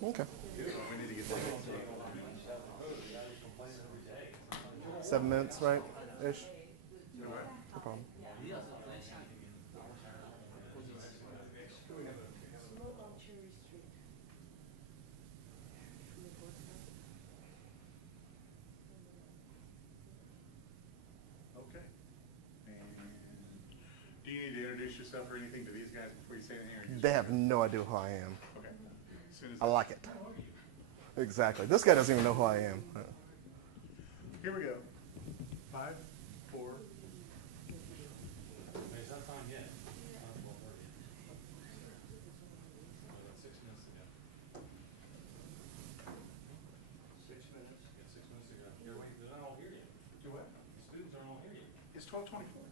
Okay. We need to get that. 7 minutes, right? Ish. Do what? No problem. Okay. And do you need to introduce yourself or anything to these guys before you say anything? Or you just They have no idea who I am. Okay. As soon as I like it. Exactly. This guy doesn't even know who I am. Here we go. 5, 4. It's not time yet. It's not 12:30. About 6 minutes to go. 6 minutes. Yeah, 6 minutes to go. They're waiting. They're not all here yet. Do what? The students aren't all here yet. It's 12:24.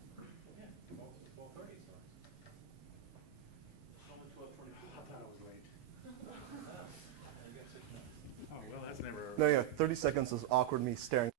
Yeah, 12:30 starts. Only 12:24. I thought I was late. You got 6 minutes. Oh, well, that's never. No, yeah, 30 seconds is awkward me staring.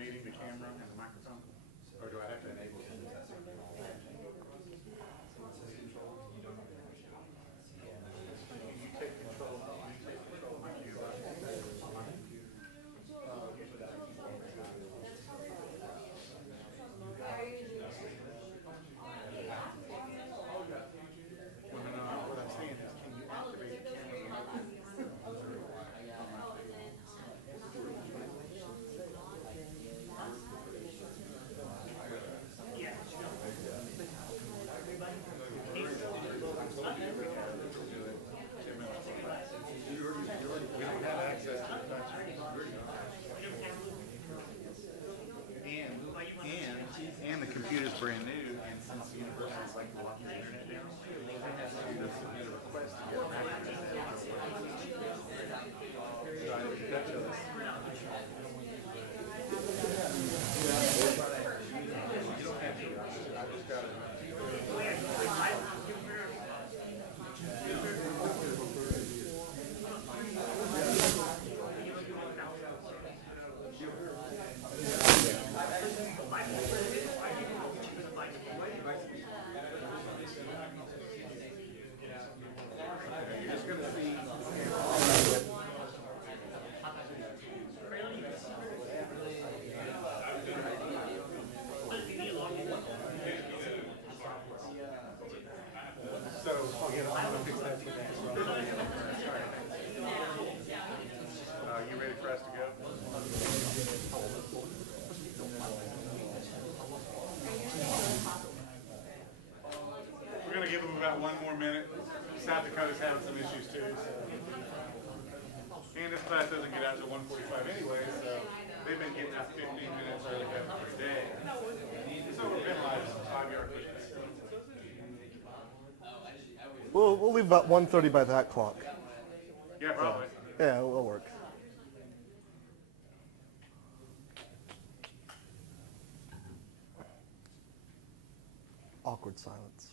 meeting, the camera and the microphone? Or do I have to enable it? You take control of my camera. Well, no, what I'm saying is, can you activate the camera remotely? We don't have access to the touchscreen. And the computer's brand new, and since universities like to lock the internet down, they have to submit a request to get access. So I think that shows. You don't have to. I just got it. You're just going to see. So, I'm going to fix that today. You ready for us to go? We're going to give them about one more minute. South Dakota's having some issues too. So. And this class doesn't get out till 1:45 anyway, so they've been getting out 15 minutes early every day. So we're penalized 5-yard pushback. We'll leave about 1:30 by that clock. Yeah, probably. Yeah, it'll work. Awkward silence.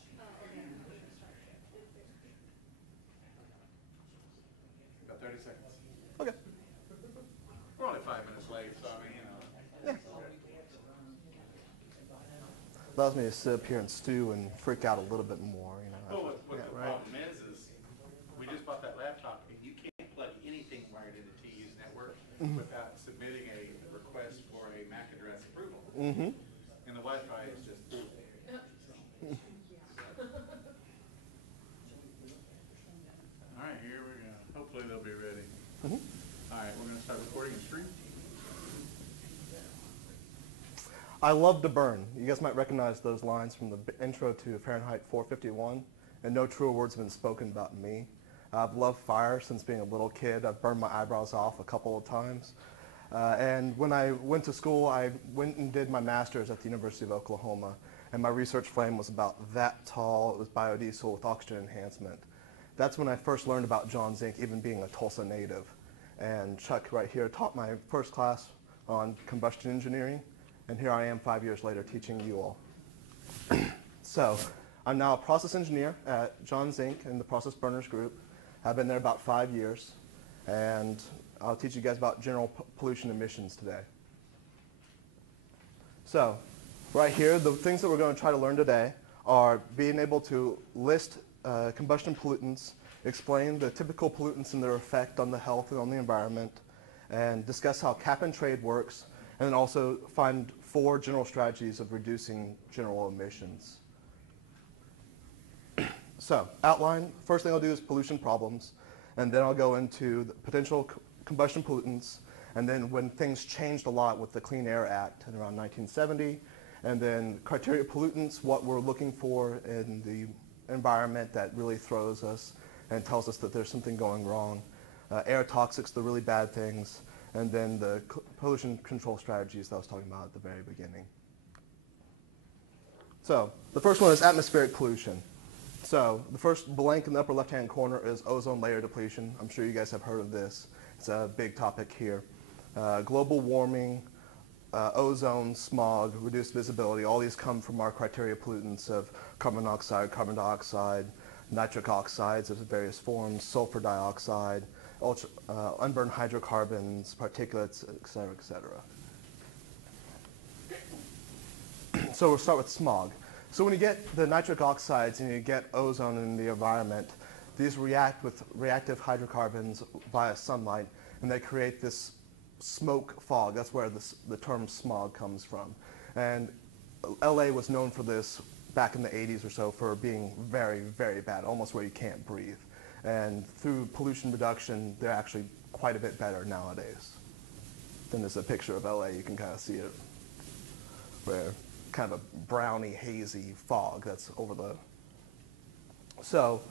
About 30 seconds. Okay. We're only 5 minutes late, so I mean, you know. Yeah. Allows me to sit up here and stew and freak out a little bit more, you know. Well, what the right. problem is we just bought that laptop, and you can't plug anything wired into TU's network without submitting a request for a MAC address approval. Mm-hmm. And the Wi-Fi is just. All right, here we go. Hopefully they'll be ready. Mm-hmm. All right, we're going to start recording and stream. I love to burn. You guys might recognize those lines from the intro to Fahrenheit 451, and no truer words have been spoken about me. I've loved fire since being a little kid. I've burned my eyebrows off a couple of times. And when I went to school, I went and did my master's at the University of Oklahoma, and my research flame was about that tall. It was biodiesel with oxygen enhancement. That's when I first learned about John Zink, even being a Tulsa native. And Chuck right here taught my first class on combustion engineering, and here I am 5 years later teaching you all. So I'm now a process engineer at John Zink in the Process Burners Group. I've been there about 5 years, and I'll teach you guys about general pollution emissions today. So right here, the things that we're going to try to learn today are being able to list combustion pollutants, explain the typical pollutants and their effect on the health and on the environment, and discuss how cap and trade works, and then also find 4 general strategies of reducing general emissions. So, outline, first thing I'll do is pollution problems, and then I'll go into the potential combustion pollutants, and then when things changed a lot with the Clean Air Act in around 1970, and then criteria pollutants, what we're looking for in the environment that really throws us and tells us that there's something going wrong, air toxics, the really bad things, and then the pollution control strategies that I was talking about at the very beginning. So the first one is atmospheric pollution. So the first blank in the upper left-hand corner is ozone layer depletion. I'm sure you guys have heard of this. It's a big topic here. Global warming, ozone, smog, reduced visibility, all these come from our criteria pollutants of carbon monoxide, carbon dioxide, nitric oxides of various forms, sulfur dioxide, unburned hydrocarbons, particulates, et cetera, et cetera. So we'll start with smog. So when you get the nitric oxides and you get ozone in the environment, these react with reactive hydrocarbons via sunlight, and they create this smoke fog. That's where the term smog comes from. And LA was known for this back in the 80s or so for being very, very bad, almost where you can't breathe. And through pollution reduction, they're actually quite a bit better nowadays. Then there's a picture of LA, you can kind of see it, where kind of a browny, hazy fog that's over the... So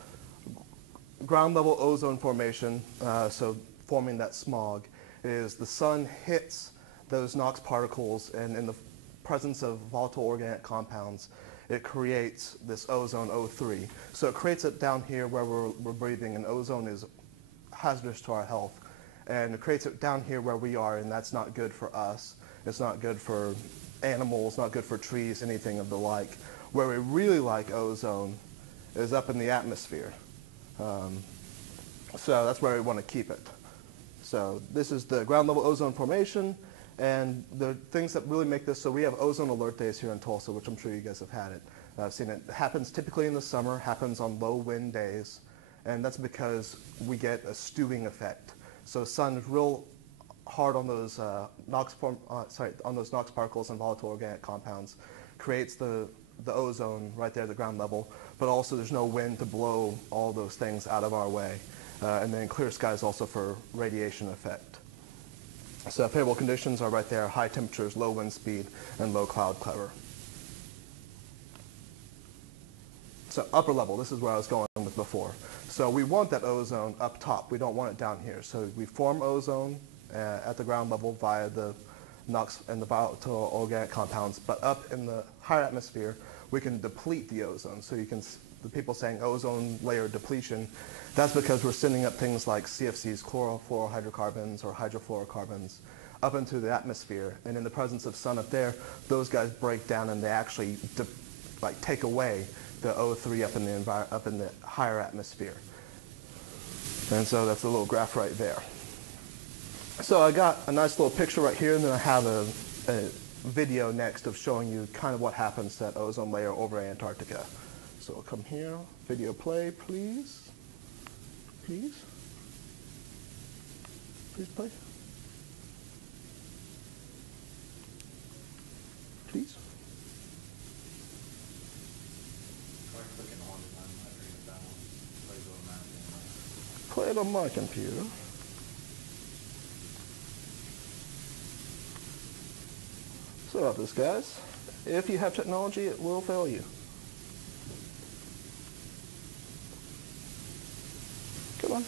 ground level ozone formation, so forming that smog, is the sun hits those NOx particles, and in the presence of volatile organic compounds, it creates this ozone O3. So it creates it down here where we're breathing, and ozone is hazardous to our health. And it creates it down here where we are, and that's not good for us. It's not good for animals, not good for trees, anything of the like. Where we really like ozone is up in the atmosphere. So that's where we want to keep it. So this is the ground level ozone formation, and the things that really make this, so we have ozone alert days here in Tulsa, which I'm sure you guys have had it. I've seen it. It happens typically in the summer, happens on low wind days, and that's because we get a stewing effect. So the sun is real hard on those NOx particles and volatile organic compounds, creates the ozone right there at the ground level, but also there's no wind to blow all those things out of our way. And then clear skies also for radiation effect. So favorable conditions are right there: high temperatures, low wind speed, and low cloud cover. So upper level, this is where I was going with before. So we want that ozone up top. We don't want it down here. So we form ozone at the ground level via the NOx and the volatile organic compounds. But up in the higher atmosphere, we can deplete the ozone. So you can, the people saying ozone layer depletion, that's because we're sending up things like CFCs, chlorofluorohydrocarbons or hydrofluorocarbons, up into the atmosphere. And in the presence of sun up there, those guys break down and they actually take away the O3 up in the higher atmosphere. And so that's a little graph right there. So I got a nice little picture right here, and then I have a video next of showing you kind of what happens to that ozone layer over Antarctica. So I'll come here, video play, please. Please. Please play. Please. Play it on my computer. So about this, guys. If you have technology, it will fail you. Come on.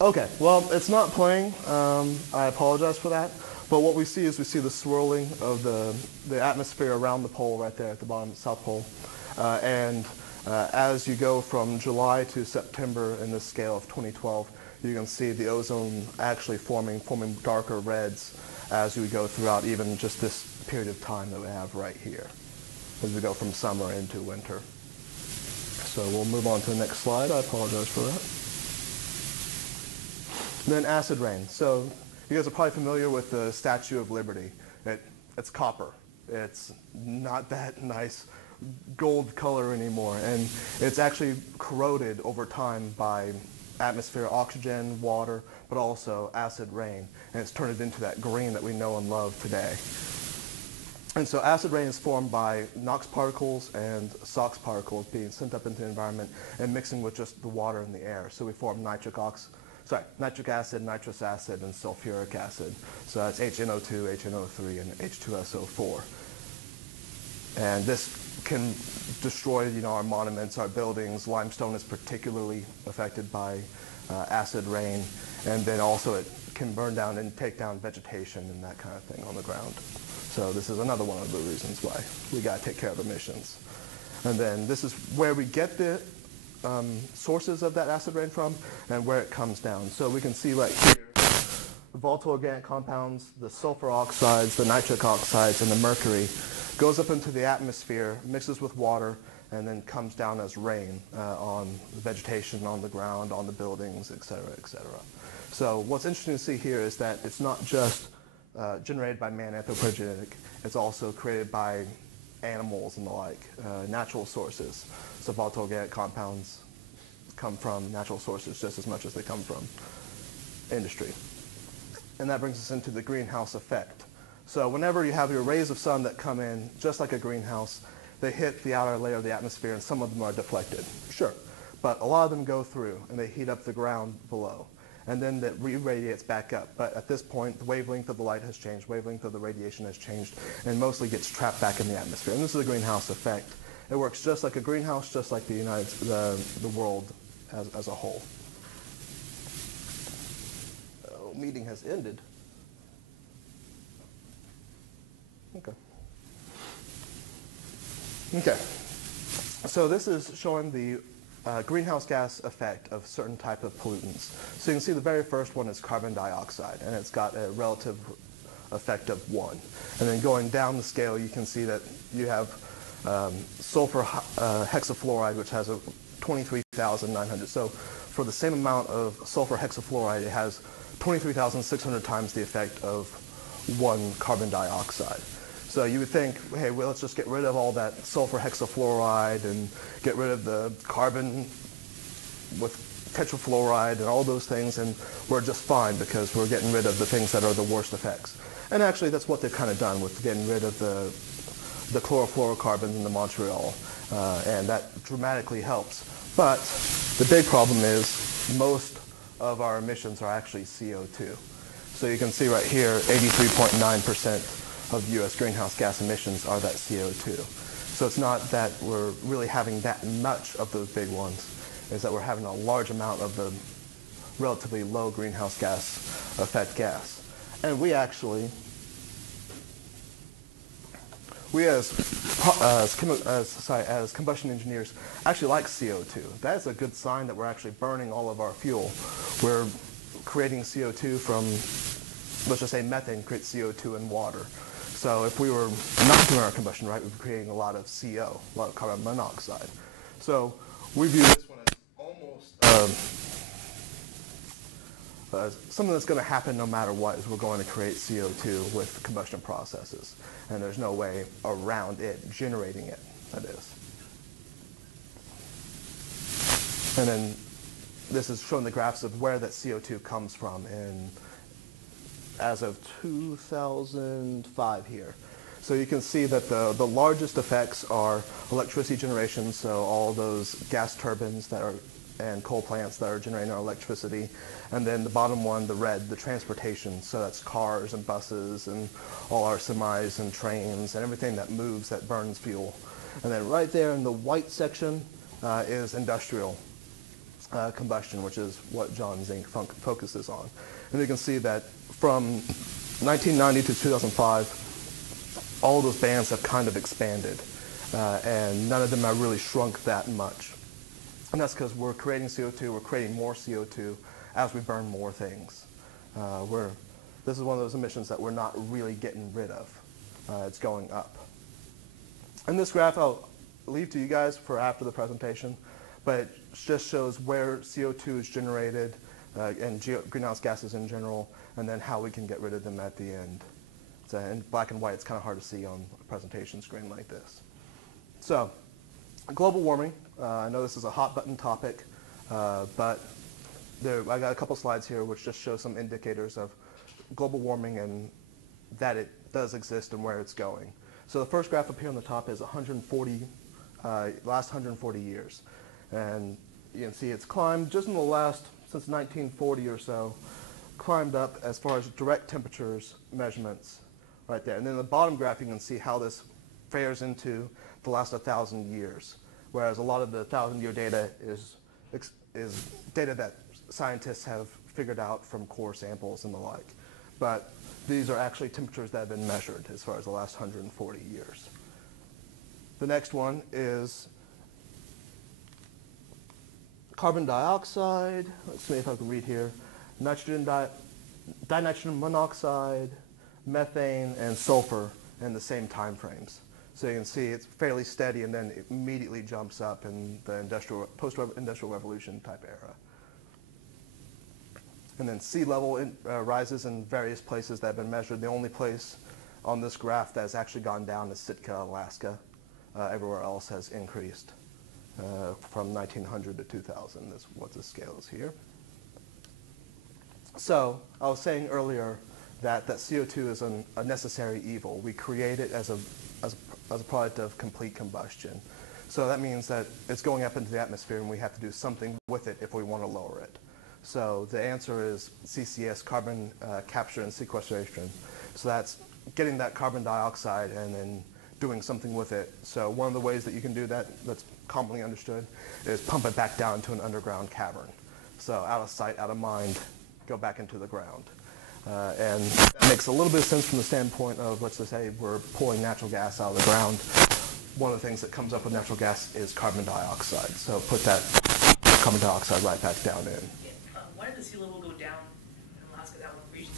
Okay, well, it's not playing. I apologize for that. But what we see is we see the swirling of the atmosphere around the pole right there at the bottom, South Pole. As you go from July to September in this scale of 2012, you can see the ozone actually forming darker reds as we go throughout even just this period of time that we have right here, as we go from summer into winter. So we'll move on to the next slide. I apologize for that. And then acid rain. So you guys are probably familiar with the Statue of Liberty. It's copper. It's not that nice gold color anymore, and it's actually corroded over time by atmospheric oxygen, water, but also acid rain, and it's turned it into that green that we know and love today. And so acid rain is formed by NOx particles and SOx particles being sent up into the environment and mixing with just the water in the air. So we form nitric acid, nitrous acid, and sulfuric acid. So that's HNO2, HNO3, and H2SO4. And this can destroy, our monuments, our buildings. Limestone is particularly affected by acid rain, and then also it can burn down and take down vegetation and that kind of thing on the ground. So this is another one of the reasons why we got to take care of emissions. And then this is where we get the sources of that acid rain from and where it comes down. So we can see right here the volatile organic compounds, the sulfur oxides, the nitric oxides, and the mercury goes up into the atmosphere, mixes with water, and then comes down as rain on the vegetation, on the ground, on the buildings, et cetera, et cetera. So what's interesting to see here is that it's not just generated by man, anthropogenic. It's also created by animals and the like, natural sources. So volatile organic compounds come from natural sources just as much as they come from industry. And that brings us into the greenhouse effect. So whenever you have your rays of sun that come in, just like a greenhouse, they hit the outer layer of the atmosphere, and some of them are deflected, sure. But a lot of them go through, and they heat up the ground below. And then that re-radiates back up. But at this point, the wavelength of the light has changed, wavelength of the radiation has changed, and mostly gets trapped back in the atmosphere. And this is the greenhouse effect. It works just like a greenhouse, just like the world as a whole. Oh, meeting has ended. Okay. Okay. So this is showing the greenhouse gas effect of certain type of pollutants. So you can see the very first one is carbon dioxide, and it's got a relative effect of 1. And then going down the scale, you can see that you have sulfur hexafluoride, which has a 23,900. So for the same amount of sulfur hexafluoride, it has 23,600 times the effect of 1 carbon dioxide. So you would think, hey, well, let's just get rid of all that sulfur hexafluoride and get rid of the carbon with tetrafluoride and all those things, and we're just fine because we're getting rid of the things that are the worst effects. And actually, that's what they've kind of done with getting rid of the chlorofluorocarbons in the Montreal, and that dramatically helps. But the big problem is most of our emissions are actually CO2. So you can see right here, 83.9% of U.S. greenhouse gas emissions are that CO2. So it's not that we're really having that much of those big ones, it's that we're having a large amount of the relatively low greenhouse gas effect gas. And we actually, as combustion engineers, actually like CO2. That is a good sign that we're actually burning all of our fuel. We're creating CO2 from, let's just say methane creates CO2 in water. So if we were not doing our combustion right, we'd be creating a lot of CO, a lot of carbon monoxide. So we view this one as almost something that's going to happen no matter what, is we're going to create CO2 with combustion processes. And there's no way around it, generating it, that is. And then this is showing the graphs of where that CO2 comes from as of 2005 here. So you can see that the largest effects are electricity generation, so all those gas turbines and coal plants that are generating our electricity. And then the bottom one, the red, the transportation, so that's cars and buses and all our semis and trains and everything that moves, that burns fuel. And then right there in the white section is industrial combustion, which is what John Zink focuses on. And you can see that from 1990 to 2005, all those bands have kind of expanded, and none of them have really shrunk that much. And that's because we're creating CO2, we're creating more CO2 as we burn more things. This is one of those emissions that we're not really getting rid of. It's going up. And this graph I'll leave to you guys for after the presentation, but it just shows where CO2 is generated and greenhouse gases in general, and then how we can get rid of them at the end. So in black and white, it's kind of hard to see on a presentation screen like this. So, global warming. I know this is a hot button topic, but I got a couple slides here which just show some indicators of global warming and that it does exist and where it's going. So the first graph up here on the top is last 140 years. And you can see it's climbed just in the last, since 1940 or so, climbed up as far as direct temperatures measurements right there. And then the bottom graph, you can see how this fares into the last 1,000 years, whereas a lot of the 1,000-year data is data that scientists have figured out from core samples and the like. But these are actually temperatures that have been measured as far as the last 140 years. The next one is carbon dioxide. Let's see if I can read here. Dinitrogen monoxide, methane, and sulfur in the same time frames. So you can see it's fairly steady and then it immediately jumps up in the post-industrial revolution type era. And then sea level rises in various places that have been measured. The only place on this graph that has actually gone down is Sitka, Alaska. Everywhere else has increased from 1900 to 2000 is what the scale is here. So I was saying earlier that CO2 is a necessary evil. We create it as a product of complete combustion. So that means that it's going up into the atmosphere and we have to do something with it if we want to lower it. So the answer is CCS, carbon capture and sequestration. So that's getting that carbon dioxide and then doing something with it. So one of the ways that you can do that that's commonly understood is pump it back down to an underground cavern. So out of sight, out of mind, go back into the ground. And that makes a little bit of sense from the standpoint of, let's just say we're pulling natural gas out of the ground. One of the things that comes up with natural gas is carbon dioxide. So put that carbon dioxide right back down in. Why did the sea level go down in Alaska, that one region?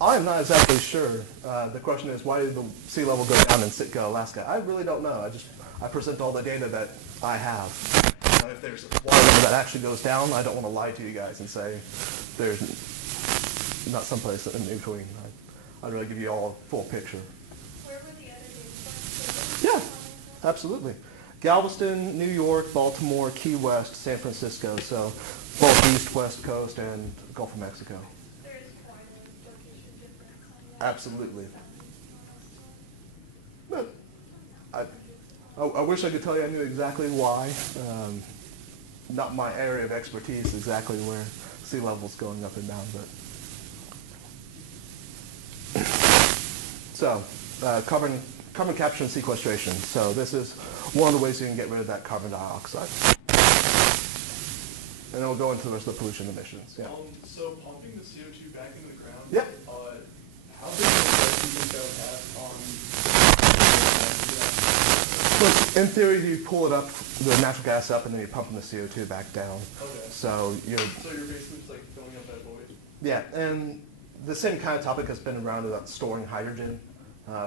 I'm not exactly sure. The question is, why did the sea level go down in Sitka, Alaska? I really don't know. I present all the data that I have. If there's water level that actually goes down, I don't want to lie to you guys and say there's not someplace in between. I'd really give you all a full picture. Where were the other data points? Yeah, absolutely. Galveston, New York, Baltimore, Key West, San Francisco. So both East, West Coast, and Gulf of Mexico. There is quite a location difference on that. Absolutely. But I wish I could tell you I knew exactly why. Not my area of expertise exactly where sea level's going up and down, but. So, carbon capture and sequestration. So this is one of the ways you can get rid of that carbon dioxide. And then we'll go into the rest of the pollution emissions. Yeah. So pumping the CO2 back into the ground, Yep. how big of an effect do you think that would have on Well, in theory, you pull it up, the natural gas up, and then you're pumping the CO2 back down. Okay. So you're basically just like filling up that void? Yeah, and the same kind of topic has been around about storing hydrogen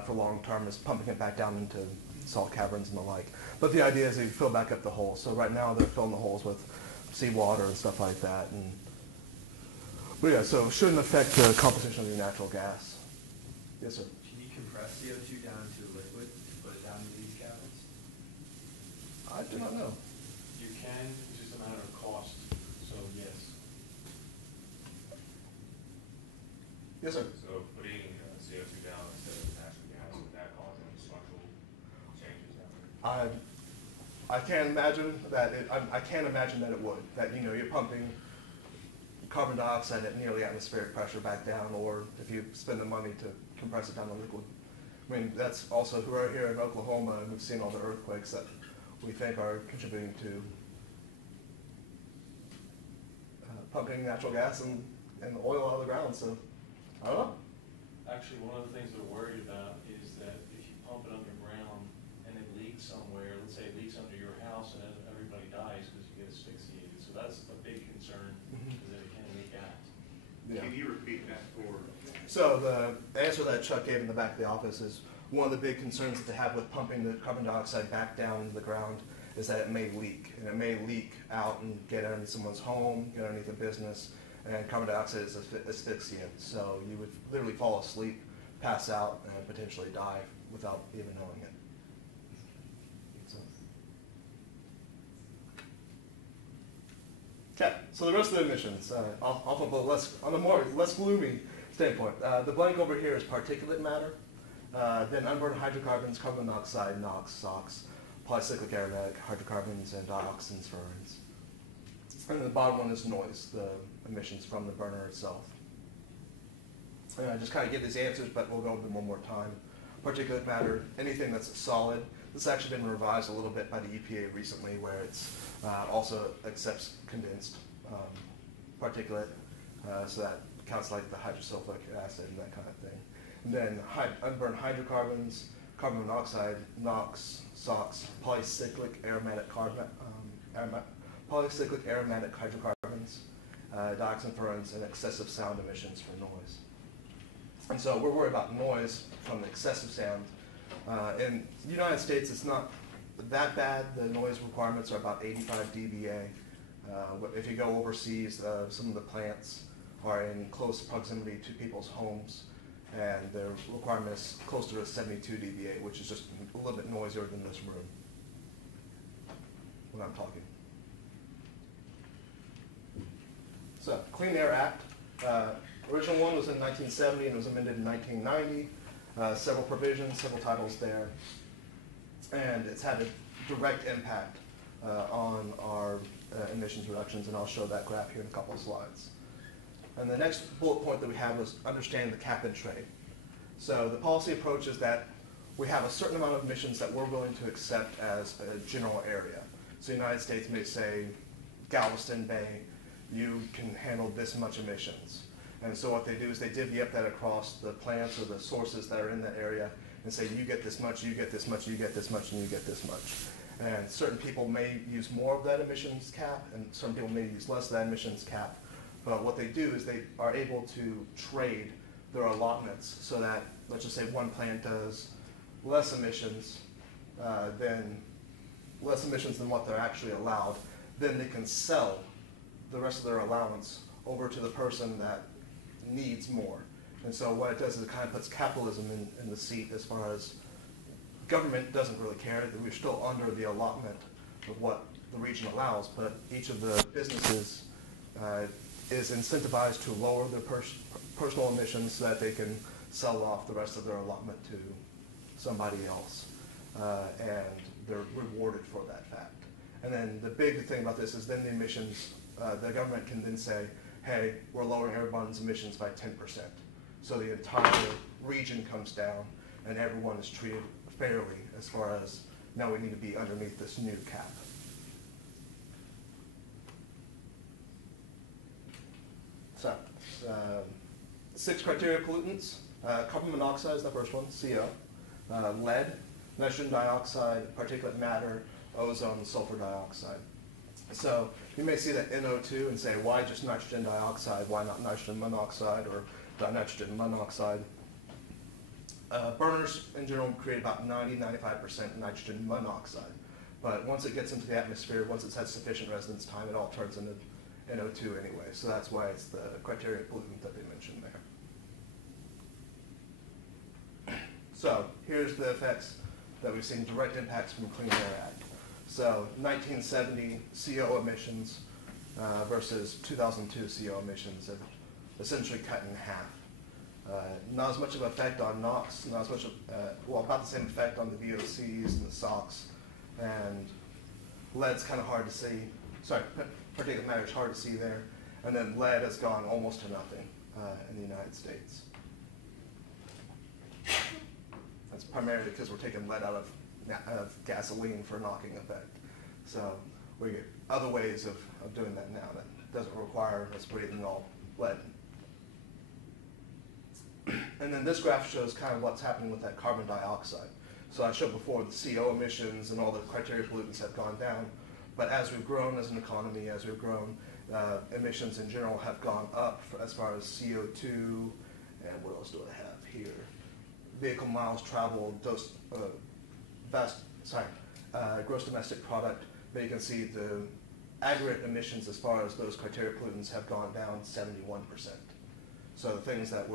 for long term, is pumping it back down into salt caverns and the like. But the idea is you fill back up the holes. So right now they're filling the holes with seawater and stuff like that. But yeah, so it shouldn't affect the composition of your natural gas. Yes, sir. Can you compress CO2 down to a liquid to put it down into these caverns? I do not know. You can, it's just a matter of cost, so yes. Yes, sir. So putting CO2 down instead of natural gas, would that cause any structural changes out there? I can't imagine that I can't imagine that it would. That you're pumping carbon dioxide at nearly atmospheric pressure back down, or if you spend the money to compress it down to liquid. I mean, that's also right here in Oklahoma, and we've seen all the earthquakes that we think are contributing to pumping natural gas and oil out of the ground. So I don't know. Actually, one of the things they're worried about is that if you pump it underground and it leaks somewhere, let's say it leaks under your house and everybody dies because you get asphyxiated. So that's a big concern, is that it can leak out. Yeah. Can you repeat that for? So the answer that Chuck gave in the back of the office is one of the big concerns that they have with pumping the carbon dioxide back down into the ground is that it may leak. And it may leak out and get underneath someone's home, get underneath a business, and carbon dioxide is asphyxiant. So you would literally fall asleep, pass out, and potentially die without even knowing it. So. Okay, so the rest of the emissions, off of on a more less gloomy standpoint. The blank over here is particulate matter. Then unburned hydrocarbons, carbon monoxide, Nox, SOx, polycyclic aromatic hydrocarbons, and dioxins, furans. And the bottom one is noise, the emissions from the burner itself. And I just kind of give these answers, but we'll go over them one more time. Particulate matter, anything that's solid. This has actually been revised a little bit by the EPA recently, where it's also accepts condensed particulate, so that counts like the hydrosulfuric acid and that kind of thing. And then unburned hydrocarbons, carbon monoxide, Nox, SOx, polycyclic aromatic hydrocarbons, dioxin, furans, and excessive sound emissions for noise. And so we're worried about noise from the excessive sound. In the United States, it's not that bad. The noise requirements are about 85 dBA. If you go overseas, some of the plants are in close proximity to people's homes, and the requirement is closer to 72 dBA, which is just a little bit noisier than this room when I'm talking. So, Clean Air Act. Original one was in 1970 and was amended in 1990. Several provisions, several titles there. And it's had a direct impact on our emissions reductions, and I'll show that graph here in a couple of slides. And the next bullet point that we have was understanding the cap and trade. So the policy approach is that we have a certain amount of emissions that we're willing to accept as a general area. So the United States may say, Galveston Bay, you can handle this much emissions. And so what they do is they divvy up that across the plants or the sources that are in that area and say, you get this much, you get this much, you get this much, and you get this much. And certain people may use more of that emissions cap, and some people may use less of that emissions cap. But what they do is they are able to trade their allotments so that, let's just say one plant does less emissions than what they're actually allowed, then they can sell the rest of their allowance over to the person that needs more. And so what it does is it kind of puts capitalism in the seat as far as government doesn't really care. We're still under the allotment of what the region allows, but each of the businesses is incentivized to lower their personal emissions so that they can sell off the rest of their allotment to somebody else. And they're rewarded for that fact. And then the big thing about this is then the emissions, the government can then say, hey, we're lowering everyone's emissions by 10%. So the entire region comes down and everyone is treated fairly as far as now we need to be underneath this new cap. So, 6 criteria pollutants. Carbon monoxide is the first one, CO. Lead, nitrogen dioxide, particulate matter, ozone, sulfur dioxide. So you may see that NO2 and say, why just nitrogen dioxide? Why not nitrogen monoxide or nitrogen monoxide? Burners in general create about 90–95% nitrogen monoxide. But once it gets into the atmosphere, once it's had sufficient residence time, it all turns into NO2 anyway. So that's why it's the criteria pollutant that they mentioned there. So here's the effects that we've seen, direct impacts from the Clean Air Act. So 1970 CO emissions versus 2002 CO emissions have essentially cut in half. Not as much of an effect on NOx, not as much of, well, about the same effect on the VOCs and the SOx, and lead's kind of hard to see. Sorry, particulate matter is hard to see there, and then lead has gone almost to nothing in the United States. That's primarily because we're taking lead out of gasoline for knocking effect. So we get other ways of doing that now that doesn't require us breathing all lead. And then this graph shows kind of what's happening with that carbon dioxide. So I showed before the CO emissions and all the criteria pollutants have gone down, but as we've grown as an economy, as we've grown, emissions in general have gone up as far as CO2, and what else do I have here? Vehicle miles traveled, those gross domestic product, but you can see the aggregate emissions as far as those criteria pollutants have gone down 71%. So the things that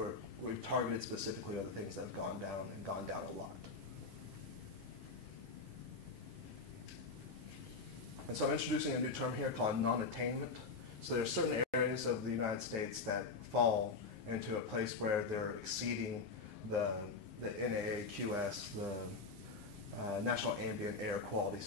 we've targeted specifically are the things that have gone down and gone down a lot. And so I'm introducing a new term here called non-attainment. So there are certain areas of the United States that fall into a place where they're exceeding the NAAQS, the National Ambient Air Quality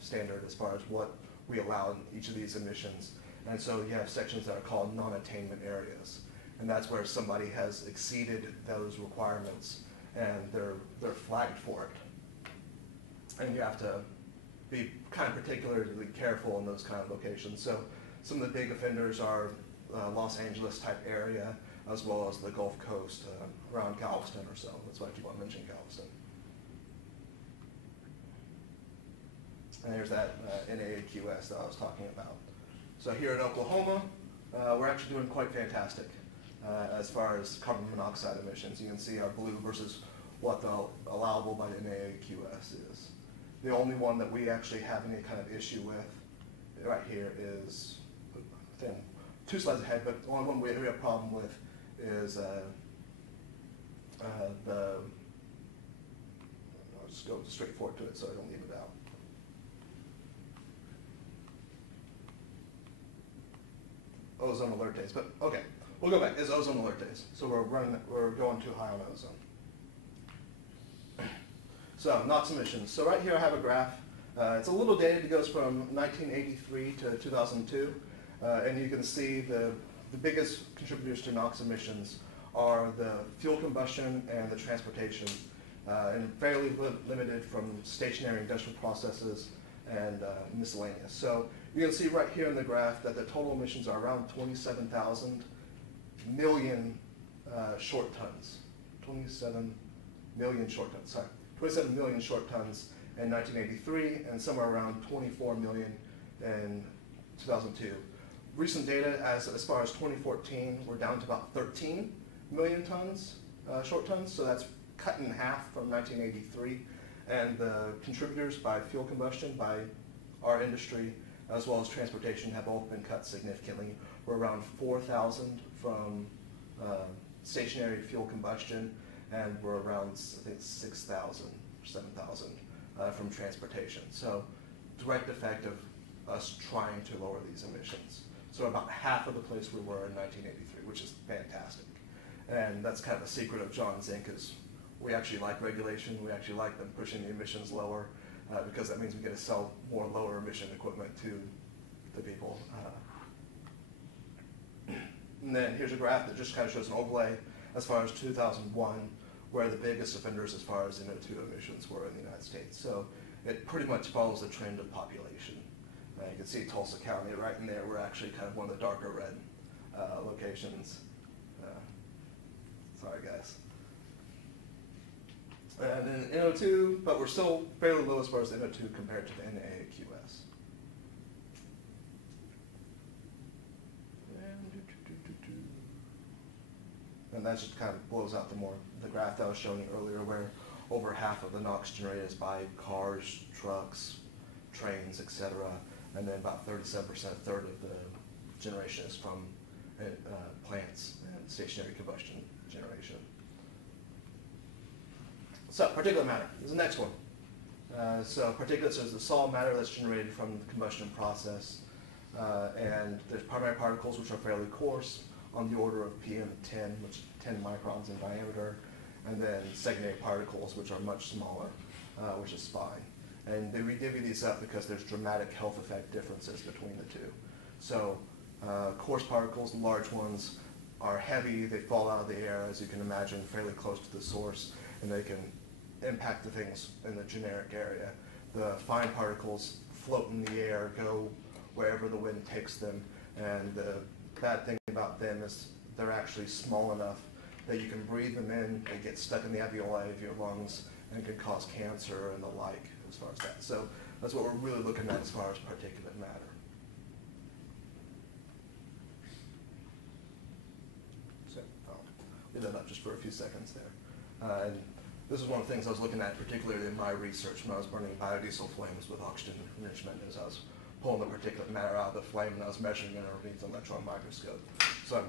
Standard as far as what we allow in each of these emissions. And so you have sections that are called non-attainment areas. And that's where somebody has exceeded those requirements and they're flagged for it. And you have to be kind of particularly careful in those kind of locations. So some of the big offenders are Los Angeles type area, as well as the Gulf Coast around Galveston or so. That's why I keep on mentioning Galveston. And there's that NAAQS that I was talking about. So here in Oklahoma, we're actually doing quite fantastic as far as carbon monoxide emissions. You can see our blue versus what the allowable by the NAAQS is. The only one that we actually have any kind of issue with right here is 2 slides ahead, but the only one we have a problem with is I'll just go straight forward to it so I don't leave it out. Ozone alert days, but okay, we'll go back. It's ozone alert days, so we're going too high on ozone. So NOx emissions. So right here I have a graph. It's a little dated. It goes from 1983 to 2002, and you can see the biggest contributors to NOx emissions are the fuel combustion and the transportation, and fairly limited from stationary industrial processes and miscellaneous. So you can see right here in the graph that the total emissions are around 27,000 million short tons. 27 million short tons, sorry. 27 million short tons in 1983 and somewhere around 24 million in 2002. Recent data as far as 2014, we're down to about 13 million tons, short tons, so that's cut in half from 1983. And the contributors by fuel combustion, by our industry, as well as transportation, have all been cut significantly. We're around 4,000 from stationary fuel combustion, and we're around, I think, 6,000 or 7,000 from transportation. So direct effect of us trying to lower these emissions. So about half of the place we were in 1983, which is fantastic. And that's kind of the secret of John's Inc. is we actually like regulation. We actually like them pushing the emissions lower because that means we get to sell more lower emission equipment to the people. And then here's a graph that just kind of shows an overlay as far as 2001, where the biggest offenders as far as NO2 emissions were in the United States. So it pretty much follows the trend of population. You can see Tulsa County right in there. We're actually kind of one of the darker red locations. Sorry, guys. And then NO2, but we're still fairly low as far as NO2 compared to the NAAQS. And that just kind of blows out the graph that I was showing you earlier, where over half of the NOx generated is by cars, trucks, trains, etc. And then about 37%, a third of the generation is from plants and stationary combustion generation. So particulate matter is the next one. So particulates is the solid matter that's generated from the combustion process. And there's primary particles, which are fairly coarse, on the order of PM10, which is 10 microns in diameter, and then secondary particles, which are much smaller, which is fine. And we divvy these up because there's dramatic health effect differences between the two. So coarse particles, the large ones, are heavy. They fall out of the air, as you can imagine, fairly close to the source, and they can impact the things in the generic area. The fine particles float in the air, go wherever the wind takes them, and the bad thing about them is they're actually small enough that you can breathe them in, they get stuck in the alveoli of your lungs, and can cause cancer and the like as far as that. So that's what we're really looking at as far as particulate matter. So I'll leave that up just for a few seconds there. And this is one of the things I was looking at, particularly in my research when I was burning biodiesel flames with oxygen enrichment, as I was pulling the particulate matter out of the flame and I was measuring it underneath the electron microscope. So I'm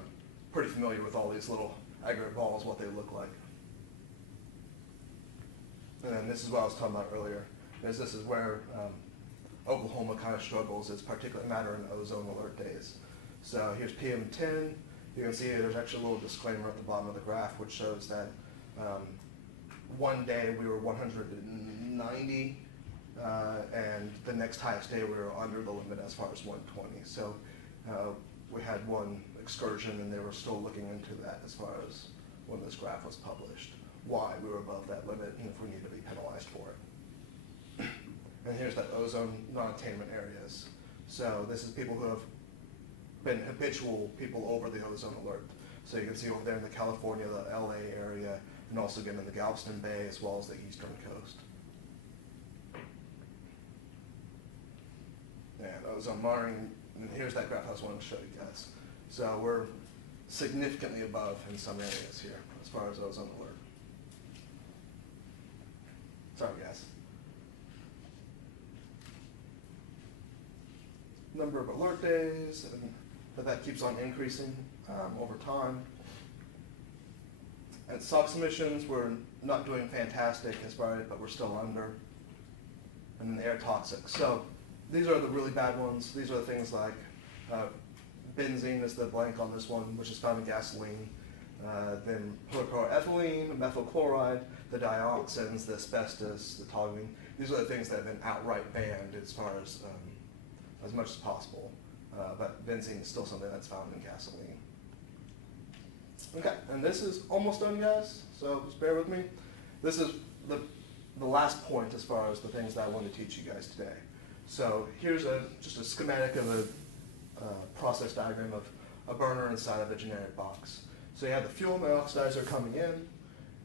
pretty familiar with all these little aggregate balls, what they look like. And then this is what I was talking about earlier, is this is where Oklahoma kind of struggles, is particulate matter and ozone alert days. So here's PM10. You can see there's actually a little disclaimer at the bottom of the graph which shows that one day we were 190, and the next highest day we were under the limit as far as 120. So we had one excursion and they were still looking into that as far as when this graph was published, why we were above that limit and if we need to be penalized for it. And here's that ozone non-attainment areas. So this is people who have been habitual people over the ozone alert. So you can see over there in the California, the LA area, and also again in the Galveston Bay as well as the eastern coast. And ozone monitoring, and here's that graph I was wanting to show you guys. So we're significantly above in some areas here as far as ozone alert. Sorry guys. Number of alert days, and but that keeps on increasing over time. And SOx emissions, we're not doing fantastic as far as, but we're still under. And then air toxic. So these are the really bad ones. These are the things like benzene is the blank on this one, which is found in gasoline. Then polychloroethylene, methyl chloride, the dioxins, the asbestos, the toluene. These are the things that have been outright banned as far as much as possible. But benzene is still something that's found in gasoline. Okay, and this is almost done, guys, so just bear with me. This is the last point as far as the things that I want to teach you guys today. So here's just a schematic of a process diagram of a burner inside of a generic box. So you have the fuel and the oxidizer coming in.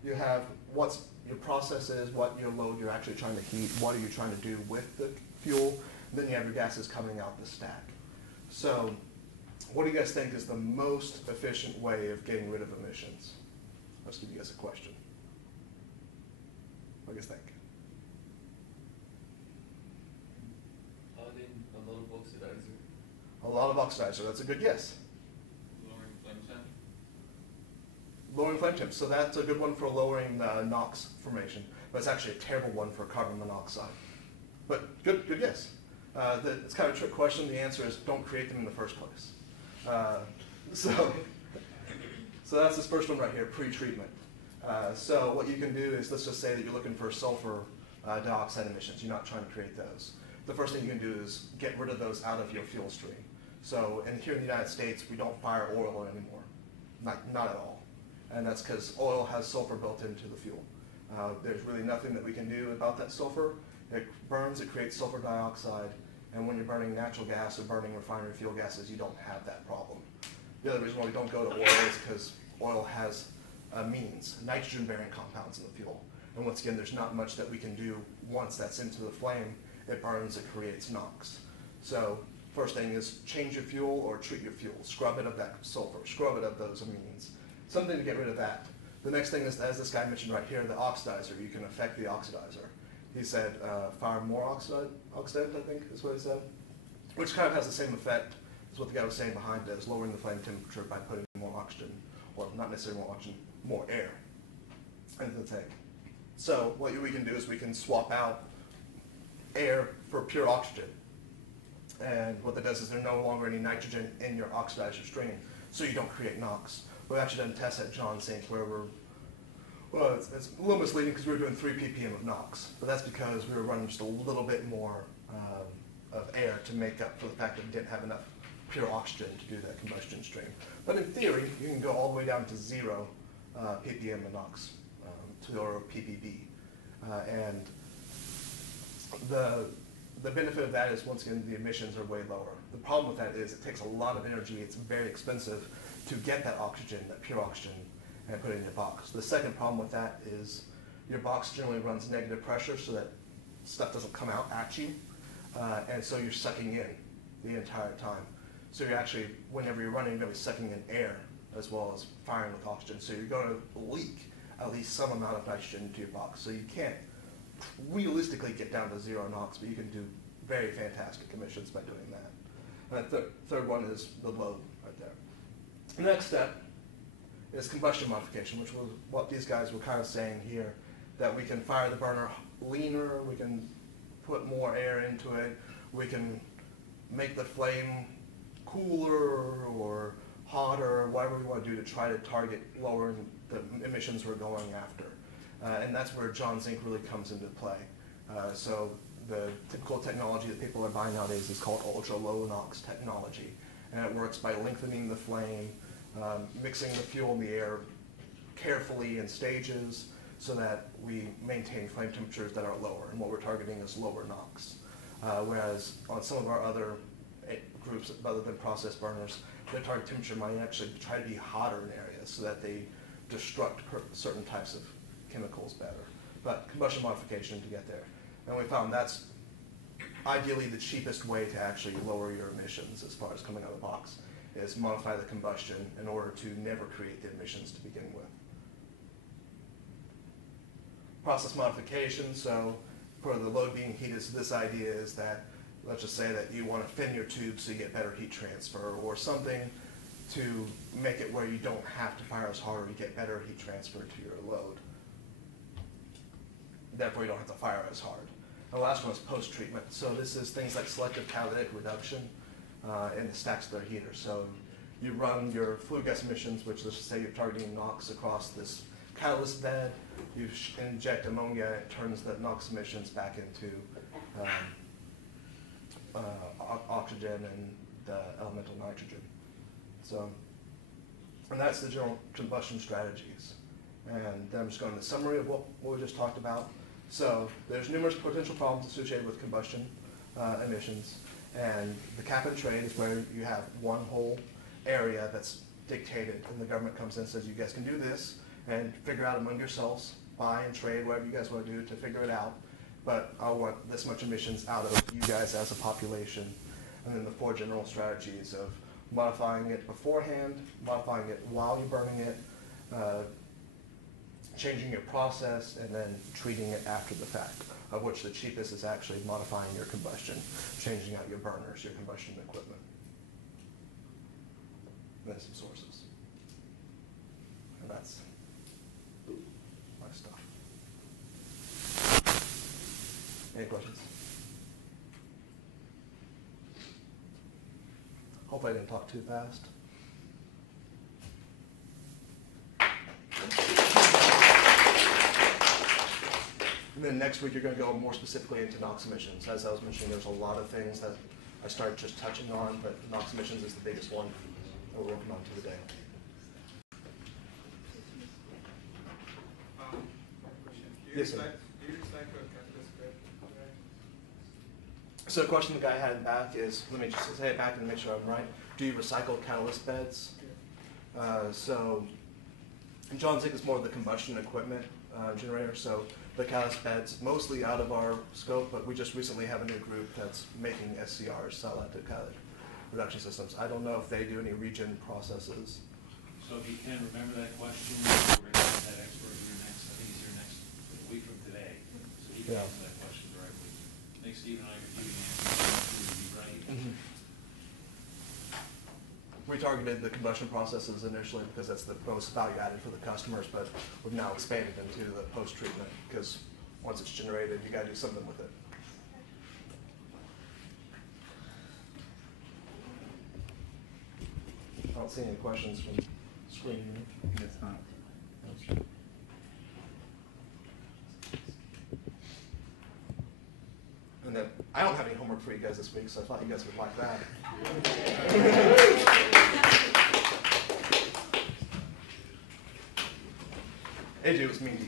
You have what your process is, what your load you're actually trying to heat, what are you trying to do with the fuel. Then you have your gases coming out the stack. So what do you guys think is the most efficient way of getting rid of emissions? Let's give you guys a question. What do you guys think? Adding a lot of oxidizer. A lot of oxidizer, that's a good guess. Lowering flame temp. Lowering flame temps, so that's a good one for lowering the Nox formation, but it's actually a terrible one for carbon monoxide. But good guess. It's kind of a trick question. The answer is don't create them in the first place. So that's this first one right here, pretreatment. So what you can do is, let's just say that you're looking for sulfur dioxide emissions. You're not trying to create those. The first thing you can do is get rid of those out of your fuel stream. So, and here in the United States, we don't fire oil anymore, not at all. And that's because oil has sulfur built into the fuel. There's really nothing that we can do about that sulfur. It burns, it creates sulfur dioxide, and when you're burning natural gas or burning refinery fuel gases, you don't have that problem. The other reason why we don't go to oil is because oil has amines, nitrogen-bearing compounds in the fuel. And once again, there's not much that we can do once that's into the flame. It burns, it creates NOx. So first thing is change your fuel or treat your fuel. Scrub it of that sulfur, scrub it of those amines. Something to get rid of that. The next thing is, as this guy mentioned right here, the oxidizer. You can affect the oxidizer. He said fire more oxidant, I think is what he said, which kind of has the same effect as what the guy was saying behind it, is lowering the flame temperature by putting more oxygen, or not necessarily more oxygen, more air into the tank. So what we can do is we can swap out air for pure oxygen. And what that does is there's no longer any nitrogen in your oxidizer stream, so you don't create NOx. We've actually done tests at John Sink where well, it's a little misleading because we were doing 3 ppm of NOx, but that's because we were running just a little bit more of air to make up for the fact that we didn't have enough pure oxygen to do that combustion stream. But in theory, you can go all the way down to 0 ppm of NOx, or ppb. And the benefit of that is, once again, the emissions are way lower. The problem with that is it takes a lot of energy. It's very expensive to get that oxygen, that pure oxygen, and put it in your box. The second problem with that is your box generally runs negative pressure so that stuff doesn't come out at you, and so you're sucking in the entire time. So you're actually, whenever you're running, you're going to be sucking in air as well as firing with oxygen. So you're going to leak at least some amount of nitrogen into your box. So you can't realistically get down to 0 NOx, but you can do very fantastic emissions by doing that. And the third one is the load right there. The next step is combustion modification, which was what these guys were kind of saying here, that we can fire the burner leaner, we can put more air into it, we can make the flame cooler or hotter, whatever we want to do to try to target lowering the emissions we're going after. And that's where John Zink really comes into play. So the typical technology that people are buying nowadays is called ultra low Nox technology. And it works by lengthening the flame, mixing the fuel and the air carefully in stages so that we maintain flame temperatures that are lower. And what we're targeting is lower NOx. Whereas on some of our other groups, other than process burners, their target temperature might actually try to be hotter in areas so that they destruct certain types of chemicals better. But combustion modification to get there. And we found that's ideally the cheapest way to actually lower your emissions as far as coming out of the box, is modify the combustion in order to never create the emissions to begin with. Process modification, so for the load being heated, so this idea is that let's just say that you want to thin your tube so you get better heat transfer, or something to make it where you don't have to fire as hard, or you get better heat transfer to your load. Therefore, you don't have to fire as hard. And the last one is post-treatment. So this is things like selective catalytic reduction in the stacks of their heaters. So you run your flue gas emissions, which let's just say you're targeting NOx across this catalyst bed. You inject ammonia, and it turns the NOx emissions back into oxygen and the elemental nitrogen. So, and that's the general combustion strategies. And then I'm just going to the summary of what we just talked about. So there's numerous potential problems associated with combustion emissions. And the cap and trade is where you have one whole area that's dictated, and the government comes in and says, you guys can do this, and figure out among yourselves, buy and trade, whatever you guys want to do to figure it out. But I want this much emissions out of you guys as a population. And then the 4 general strategies of modifying it beforehand, modifying it while you're burning it, changing your process, and then treating it after the fact, of which the cheapest is actually modifying your combustion, changing out your burners, your combustion equipment. And then some sources. And that's my stuff. Any questions? Hopefully I didn't talk too fast. And then next week you're going to go more specifically into NOx emissions. As I was mentioning, there's a lot of things that I started just touching on, but NOx emissions is the biggest one that we're working on today. Yes, sir. Do you recycle catalyst bed? So the question the guy had back is, let me just say it back and make sure I'm right. Do you recycle catalyst beds? So John Zink is more of the combustion equipment generator, so the catalyst beds mostly out of our scope, but we just recently have a new group that's making SCRs, solid catalytic reduction systems. I don't know if they do any regen processes. So if you can remember that question, we're going to have that expert here next, I think he's here next week from today, so he can answer that question directly. I think Steve and I are giving the answer to right. Mm-hmm. We targeted the combustion processes initially because that's the most value added for the customers, but we've now expanded into the post-treatment because once it's generated, you got to do something with it. I don't see any questions from the screen. That's fine. And then I don't have any homework for you guys this week, so I thought you guys would like that. AJ was mean to you.